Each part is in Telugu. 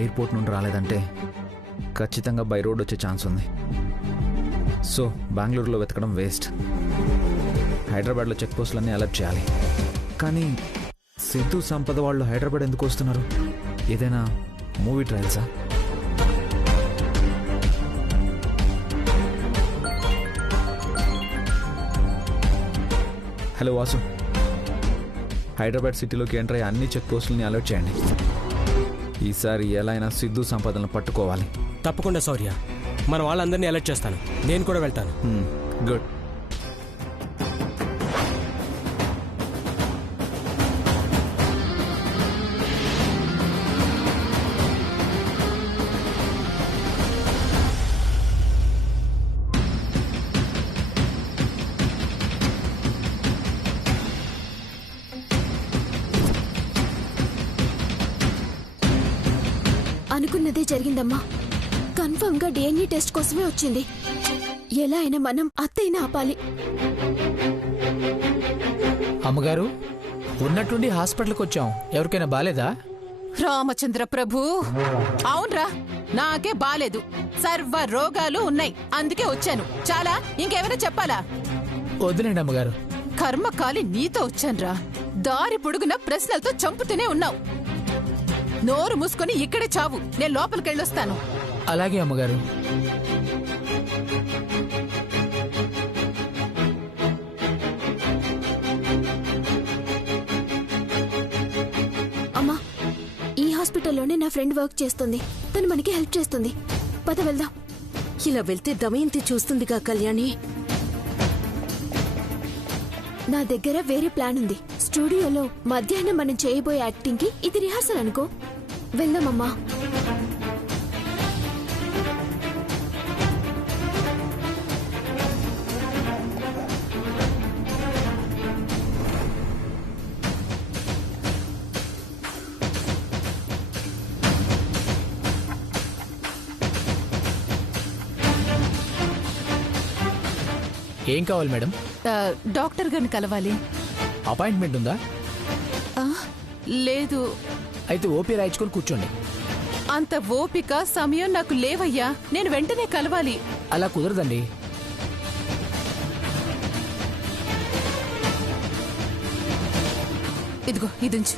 ఎయిర్పోర్ట్ నుండి రాలేదంటే ఖచ్చితంగా బై రోడ్ వచ్చే ఛాన్స్ ఉంది. సో బెంగళూరులో వెతకడం వేస్ట్. హైదరాబాద్లో చెక్ పోస్టులన్నీ అలర్ట్ చేయాలి. కానీ సిద్ధు సంపద వాళ్ళు హైదరాబాద్ ఎందుకు వస్తున్నారు? ఏదైనా మూవీ ట్రయల్సా? హలో వాసు, హైదరాబాద్ సిటీలోకి ఎంటర్ అయ్యే అన్ని చెక్ పోస్టులని అలర్ట్ చేయండి. ఈసారి ఎలా అయినా సిద్ధు సంపదలను పట్టుకోవాలి. తప్పకుండా శౌర్య, మన వాళ్ళందరినీ అలర్ట్ చేస్తాను. నేను కూడా వెళ్తాను. గుడ్. అనుకున్నదే జరిగిందమ్మా. కన్ఫర్మ్ గా డిఎన్ఏ టెస్ట్ కోసమే వచ్చింది. ఎలా అయినా మనం అత్తయ్యని ఆపాలి. అమ్మగారు, ఉన్నట్టుండి హాస్పిటల్కి వచ్చాం. ఎవరికైనా బాలేదా? రామచంద్ర ప్రభు, అవునరా, నాకే బాలేదు. సర్వ రోగాలు ఉన్నాయి, అందుకే వచ్చాను. చాలా, ఇంకెవరైనా చెప్పాలా? వద్దులేండి అమ్మగారు. కర్మకాలి నీతో వచ్చానురా. దారి పొడుగున ప్రశ్నలతో చంపుతూనే ఉన్నావు. నోరు మూసుకొని ఇక్కడే చావు. నేను లోపలికెళ్ళొస్తాను. అలాగే అమ్మగారు. అమ్మా, ఈ హాస్పిటల్లోనే నా ఫ్రెండ్ వర్క్ చేస్తుంది. తను మనకి హెల్ప్ చేస్తుంది. పద వెళ్దాం. ఇలా వెళ్తే దమయంతి చూస్తుందిగా కళ్యాణి. నా దగ్గర వేరే ప్లాన్ ఉంది. స్టూడియోలో మధ్యాహ్నం మనం చేయబోయే యాక్టింగ్ కి ఇది రిహార్సల్ అనుకో. వెళ్దామమ్మా. ఏం కావాలి మేడం? డాక్టర్ గారిని కలవాలి. అపాయింట్మెంట్ ఉందా? లేదు. అయితే ఓపీ రాయించుకొని కూర్చోండి. అంత ఓపిక సమయం నాకు లేవయ్యా. నేను వెంటనే కలవాలి. అలా కుదరదండి. ఇదిగో ఇదించు.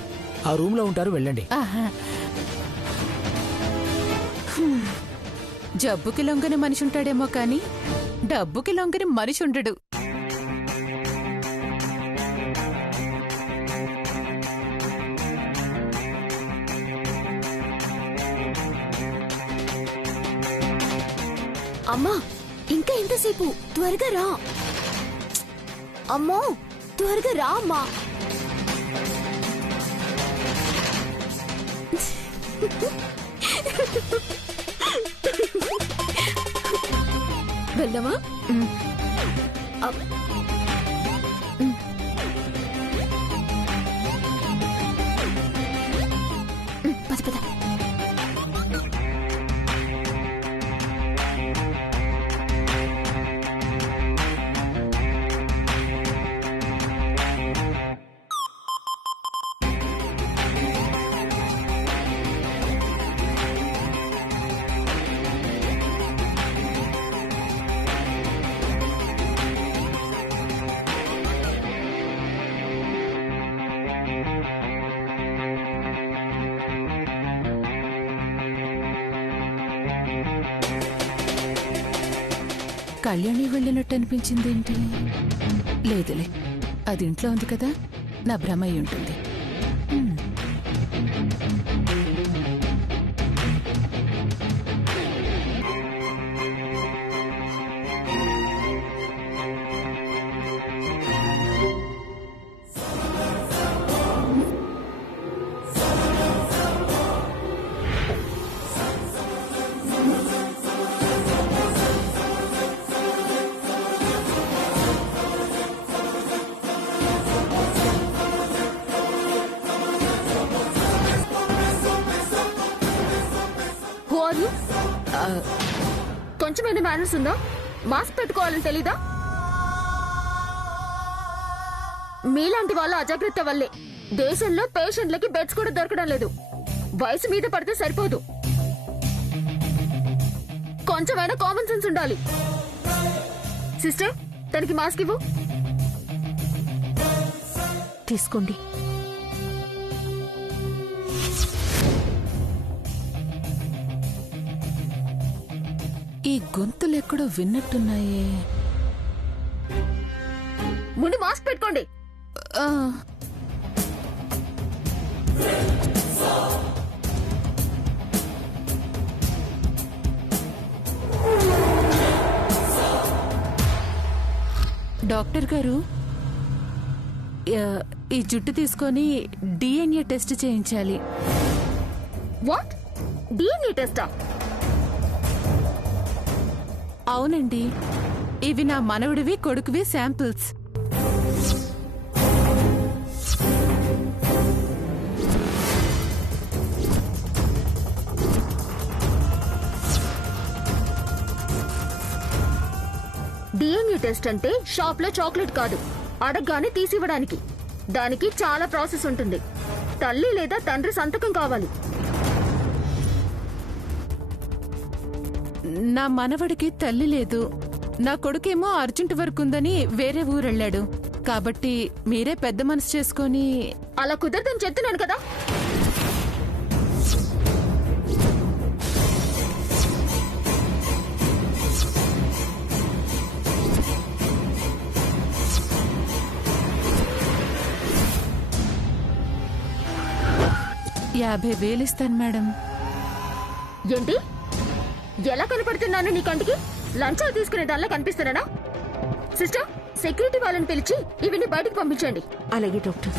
ఆ రూమ్ లో ఉంటారు, వెళ్ళండి. జబ్బుకి లొంగని మనిషి ఉంటాడేమో కానీ డబ్బుకి లొంగని మనిషి ఉండడు. అమ్మా, ఇంకా ఎంతసేపు? త్వరగా రా. అమ్మో, త్వరగా రా అమ్మా. వెళ్దామా? పద పద. కళ్యాణి వెళ్ళినట్టు అనిపించిందేంటి? లేదులే, అది ఇంట్లో ఉంది కదా, నా భ్రమ అయి ఉంటుంది. కొంచెమైనా మేనర్స్ ఉందా? మాస్క్ పెట్టుకోవాలని తెలీదా? మీలాంటి వాళ్ళ అజాగ్రత్త వల్లే దేశంలో పేషెంట్లకి బెడ్స్ కూడా దొరకడం లేదు. వయసు మీద పడితే సరిపోదు, కొంచెమైనా కామన్ సెన్స్ ఉండాలి. సిస్టర్, తనకి మాస్క్ ఇవ్వు. తీసుకోండి. ఈ గొంతులు ఎక్కడో విన్నట్టున్నాయే. ముందు మాస్క్ పెట్టుకోండి. ఆ, డాక్టర్ గారు, ఈ జుట్టు తీసుకొని డిఎన్ఏ టెస్ట్ చేయించాలి. వాట్? డిఎన్ఏ టెస్టా? అవునండి, ఇవి నా మనవడివి కొడుకువి శాంపిల్స్. డిఎన్ఏ టెస్ట్ అంటే షాప్ లో చాక్లెట్ కాదు, అడగగానే తీసివ్వడానికి. దానికి చాలా ప్రాసెస్ ఉంటుంది. తల్లి లేదా తండ్రి సంతకం కావాలి. నా మనవడికి తల్లి లేదు. నా కొడుకేమో అర్జెంట్ వర్క్ ఉందని వేరే ఊరెళ్ళాడు. కాబట్టి మీరే పెద్ద మనసు చేసుకొని. అలా కుదరదని చెప్తున్నాను కదా. $50,000 ఇస్తాను మేడం. ఏంటి? ఎలా కనపడుతున్నాను నీ కంటికి? లంచాలు తీసుకునే దానిలో కనిపిస్తున్నానా? సిస్టర్, సెక్యూరిటీ వాళ్ళని పిలిచి ఇవన్నీ బయటికి పంపించండి. అలాగే డాక్టర్.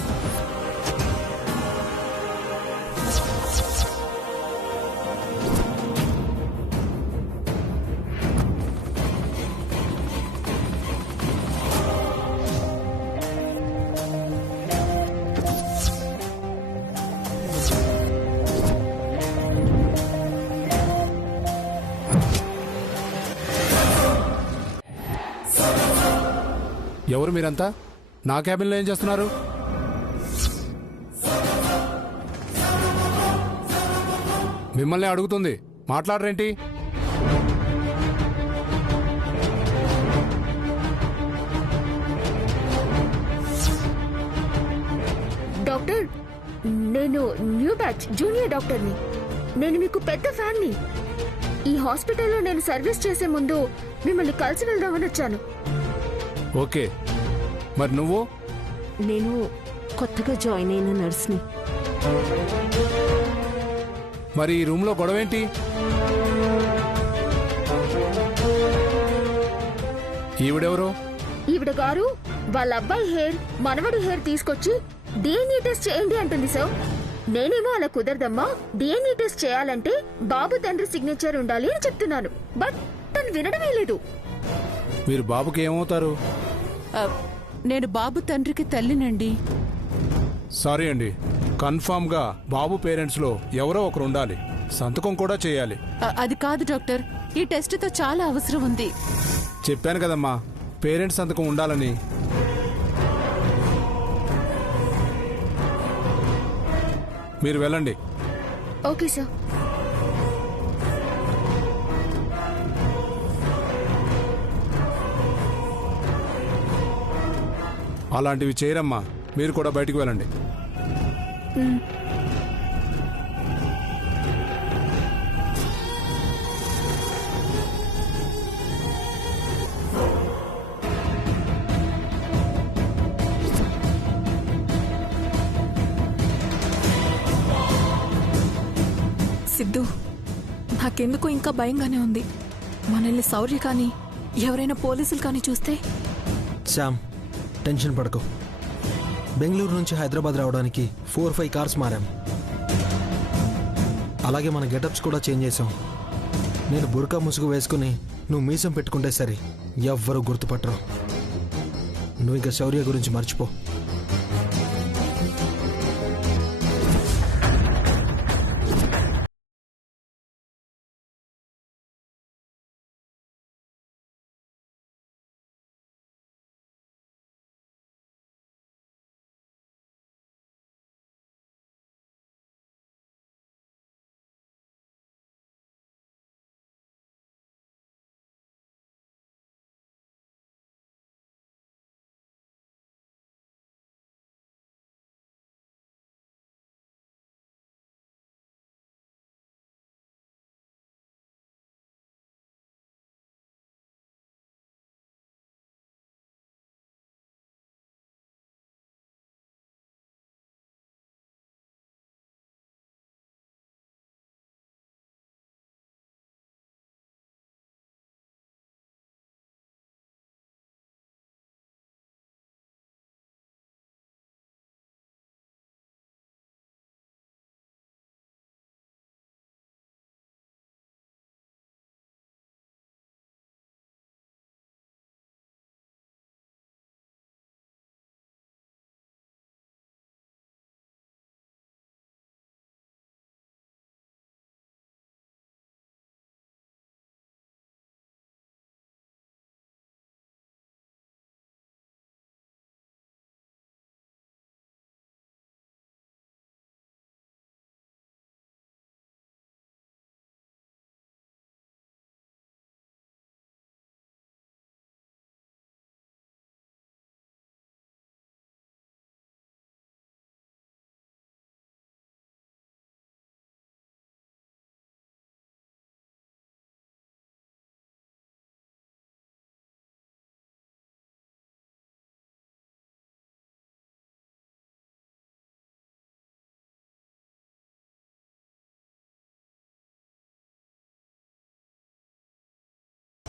ఎవరు మీరంతా? నా క్యాబిన్లో ఏం చేస్తున్నారు? మిమ్మల్ని అడుగుతుంది, మాట్లాడరేంటి? డాక్టర్, నేను న్యూ బ్యాచ్ జూనియర్ డాక్టర్ని. నేను మీకు పెద్ద ఫ్యాన్ని. ఈ హాస్పిటల్లో నేను సర్వీస్ చేసే ముందు మిమ్మల్ని కలిసి వెళ్దామని వచ్చాను. ఓకే, మరి నువ్వు? నేను కొత్తగా జాయిన్ అయిన నర్స్ని. మరి ఈ రూమ్లో గొడవేంటి? ఈవిడెవరు? ఈవిడ గారు వాళ్ళ అబ్బాయి హెయిర్, మనవడి హెయిర్ తీసుకొచ్చి డిఎన్ఏ టెస్ట్ చేయండి అంటుంది సార్. నేనేమో అలా కుదరదమ్మా, డిఎన్ఏ టెస్ట్ చేయాలంటే బాబు తండ్రి సిగ్నేచర్ ఉండాలి అని చెప్తున్నాను. బట్ తను వినడమే లేదు. మీరు బాబుకి ఏమవుతారు? నేను బాబు తండ్రికి తల్లినండి. సారీ అండి, కన్ఫామ్ గా బాబు పేరెంట్స్ లో ఎవరో ఒకరు ఉండాలి, సంతకం కూడా చేయాలి. అది కాదు డాక్టర్, ఈ టెస్ట్తో చాలా అవసరం ఉంది. చెప్పాను కదమ్మా, పేరెంట్స్ సంతకం ఉండాలని. మీరు వెళ్ళండి. Okay sir. అలాంటివి చేయరమ్మా, మీరు కూడా బయటికి వెళ్ళండి. సిద్ధు, నాకెందుకో ఇంకా భయంగానే ఉంది. మనల్ని శౌర్య కానీ ఎవరైనా పోలీసులు కానీ చూస్తే. శ్యామ్, టెన్షన్ పడకు. బెంగళూరు నుంచి హైదరాబాద్ రావడానికి 4-5 కార్స్ మారాం. అలాగే మన గెటప్స్ కూడా చేంజ్ చేసాం. నేను బురకా ముసుగు వేసుకుని నువ్వు మీసం పెట్టుకుంటే సరే ఎవ్వరూ గుర్తుపట్టరు. నువ్వు ఇంకా శౌర్య గురించి మర్చిపో.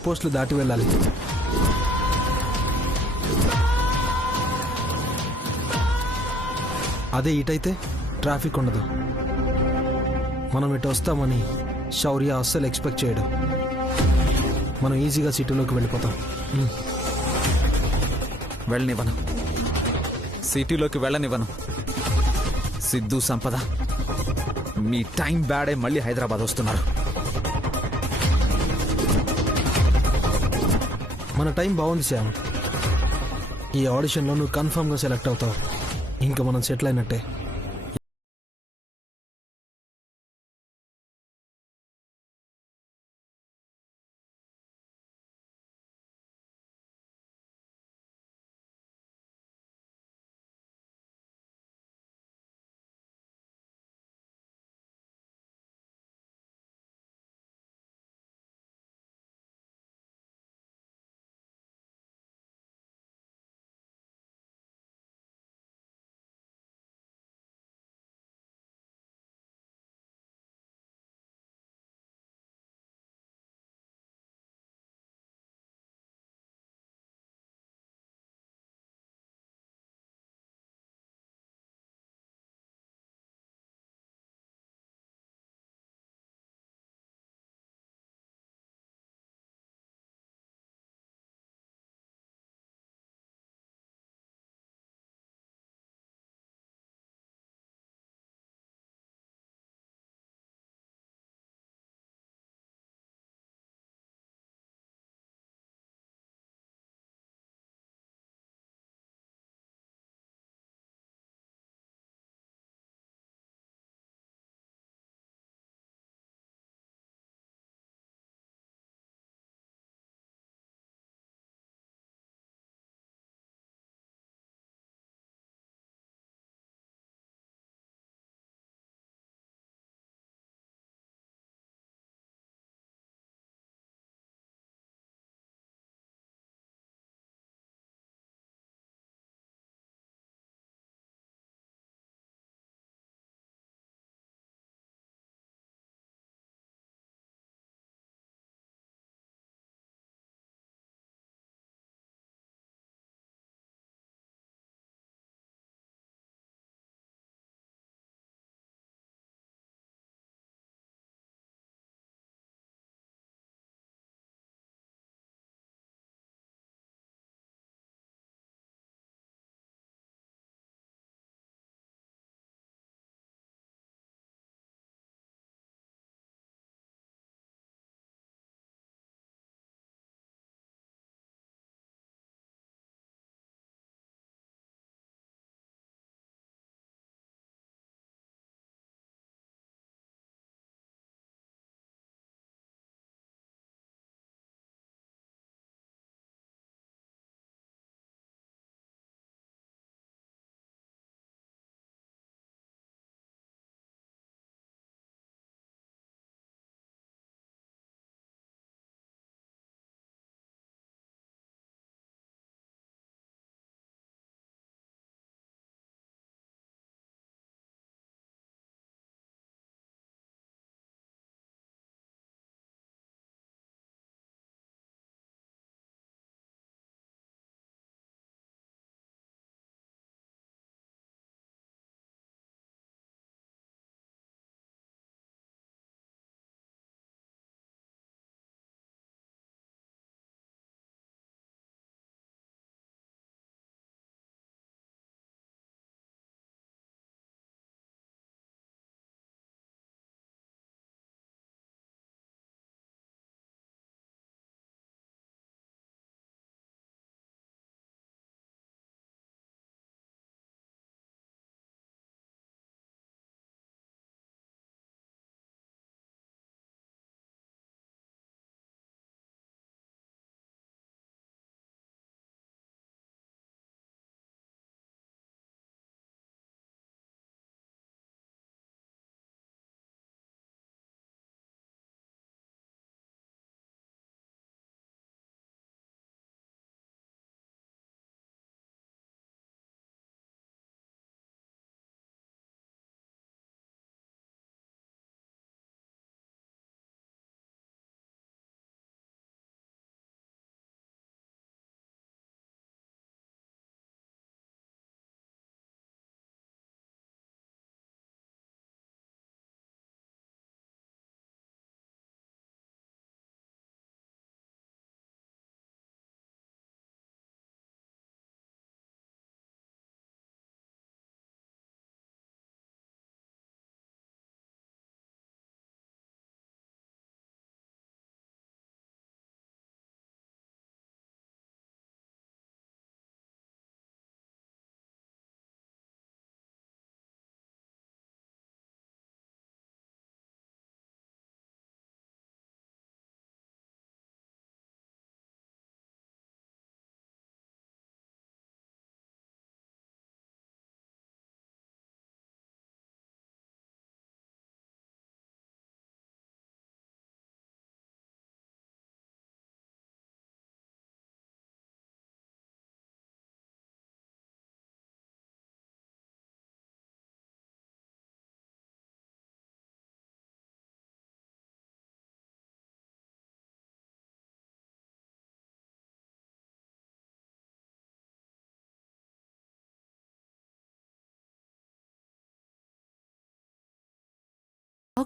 పోస్టులు దాటి వెళ్ళాలి. అదే ఇటైతే ట్రాఫిక్ ఉండదు. మనం ఇటు వస్తామని శౌర్య అస్సలు ఎక్స్పెక్ట్ చేయడు. మనం ఈజీగా సిటీలోకి వెళ్ళిపోతాం. వెళ్ళనివ్వను, సిటీలోకి వెళ్ళనివ్వను. సిద్ధు, సంపద, మీ టైం బ్యాడే మళ్ళీ హైదరాబాద్ వస్తున్నారు. మన టైం బాగుంది శ్యామ్. ఈ ఆడిషన్లో నువ్వు కన్ఫర్మ్గా సెలెక్ట్ అవుతావు. ఇంకా మనం సెటిల్ అయినట్టే.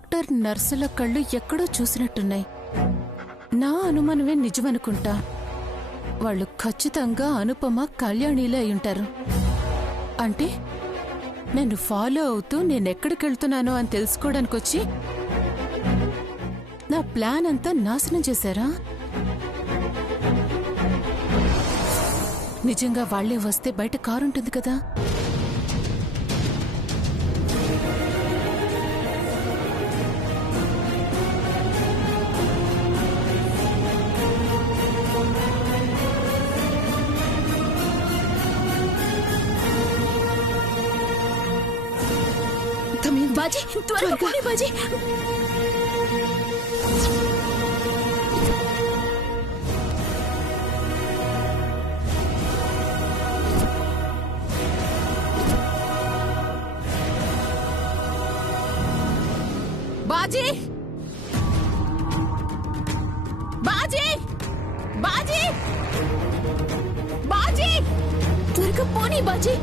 డాక్టర్ నర్సుల కళ్ళు ఎక్కడో చూసినట్టున్నాయి. నా అనుమానమే నిజమనుకుంటా. వాళ్ళు ఖచ్చితంగా అనుపమ కళ్యాణిలే అయ్యుంటారు. అంటే నన్ను ఫాలో అవుతూ నేనెక్కడికెళ్తున్నానో అని తెలుసుకోవడానికొచ్చి నా ప్లాన్ అంతా నాశనం చేశారా? నిజంగా వాళ్లే వస్తే బయట కారుంటుంది కదా. బాజీ త్వరగా పోనీ బాజీ. బాజీ బాజీ బాజీ బాజీ త్వరగా పోనీ బాజీ.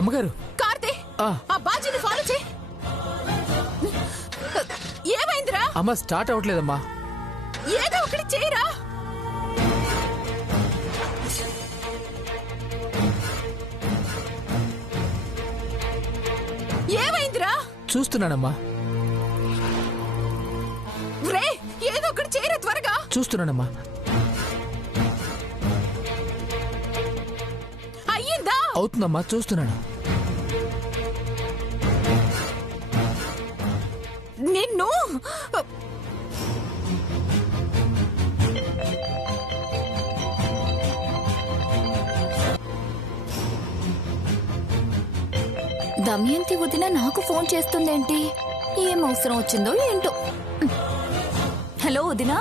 అమ్మగారు కార్తీ, ఆ బాజీని ఫాలో చేయి. ఏమైందిరా? అమ్మ స్టార్ట్ అవ్వట్లేదమ్మా. ఏదో ఒకటి చేయరా. ఏమైందిరా? చూస్తున్నానమ్మా. రే ఏదో ఒకటి చేయరా త్వరగా. చూస్తున్నానమ్మా. అయ్యిందా? అవుతుందమ్మా, చూస్తున్నాను. నిన్ను దమయంతి వదిన నాకు ఫోన్ చేస్తుందేంటి? ఏం అవసరం వచ్చిందో ఏంటో. హలో వదినా.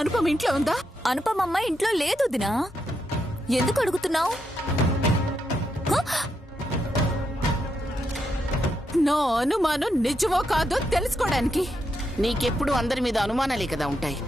అనుపమ ఇంట్లో ఉందా? అనుపమమ్మ ఇంట్లో లేదు వదినా. ఎందుకు అడుగుతున్నావు? నా అనుమానం నిజమో కాదో తెలుసుకోవడానికి. నీకెప్పుడు అందరి మీద అనుమానాలే కదా ఉంటాయి.